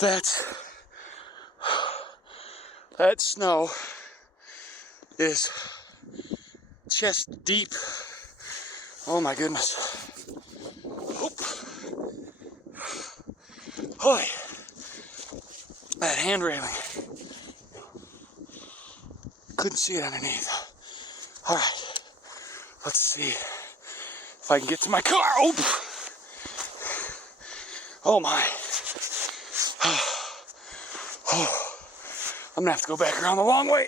That snow is chest deep. Oh my goodness. Oop. Hoy. That hand railing. Couldn't see it underneath. All right, let's see if I can get to my car. Oop. Oh my. Oh. I'm gonna have to go back around the long way.